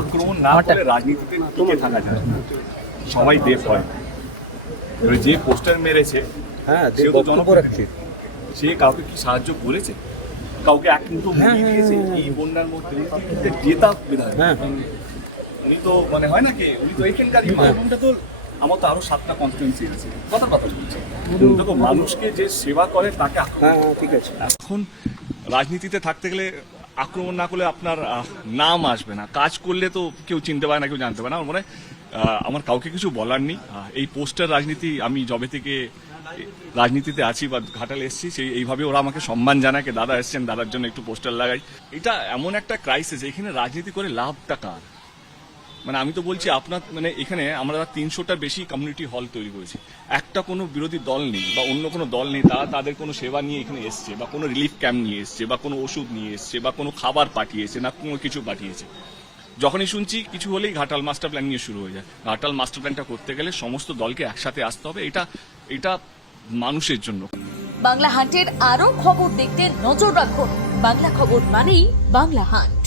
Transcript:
আক্রমণ না করে রাজনীতিতে টিকে থাকা যায় না। সবাই দেব হয়। এবারে যে পোস্টার মেরেছে সে তো জনপ্রতিনিধি, সে কাউকে কি সাহায্য করেছে? কাউকে এক মুঠো মুড়ি দিয়েছে এই বন্যার মধ্যে? জেতা বিধায়ক উনি তো মানে হয় না কি, উনি তো এখানকারই মানুষটা তো। আমার তো আরো 7টা কনস্টিটুয়েন্সি আছে, কথা বলছে। দেখো, মানুষকে যে সেবা করে তাকে ঠিক আছে। এখন রাজনীতিতে থাকতে গেলে আক্রমণ না করলে আপনার নাম আসবে না, কাজ করলে তো কেউ চিনতে পারে না, কেউ জানতে পারে না। আমার মনে হয় আমার কাউকে কিছু বলার নেই। এই পোস্টার রাজনীতি, আমি যবে থেকে রাজনীতিতে আছি বা ঘাটালে এসেছি, সেই এইভাবে ওরা আমাকে সম্মান জানায়, দাদা এসছেন, দাদার জন্য একটু পোস্টার লাগাই। এটা এমন একটা ক্রাইসিস, এখানে রাজনীতি করে লাভটা কার? মানে আমি তো বলছি আপনার, মানে এখানে আমরা 300টার বেশি কমিউনিটি হল তৈরি করেছি, একটা কোনো বিরোধী দল নেই বা অন্য কোনো দল নেই, তারা তাদের কোনো সেবা নিয়ে এখানে এসছে বা কোনো রিলিফ ক্যাম্প নিয়ে এসছে বা কোনো ওষুধ নিয়ে এসছে বা কোনো খাবার পাঠিয়েছে না কোনো কিছু পাঠিয়েছে। যখনই শুনছি কিছু হলেই ঘাটাল মাস্টার প্ল্যান নিয়ে শুরু হয়ে যায়। ঘাটাল মাস্টার প্ল্যানটা করতে গেলে সমস্ত দলকে একসাথে আসতে হবে, এটা মানুষের জন্য। বাংলা হান্টের আরো খবর দেখতে নজর রাখুন। বাংলা খবর মানেই বাংলা হান্ট।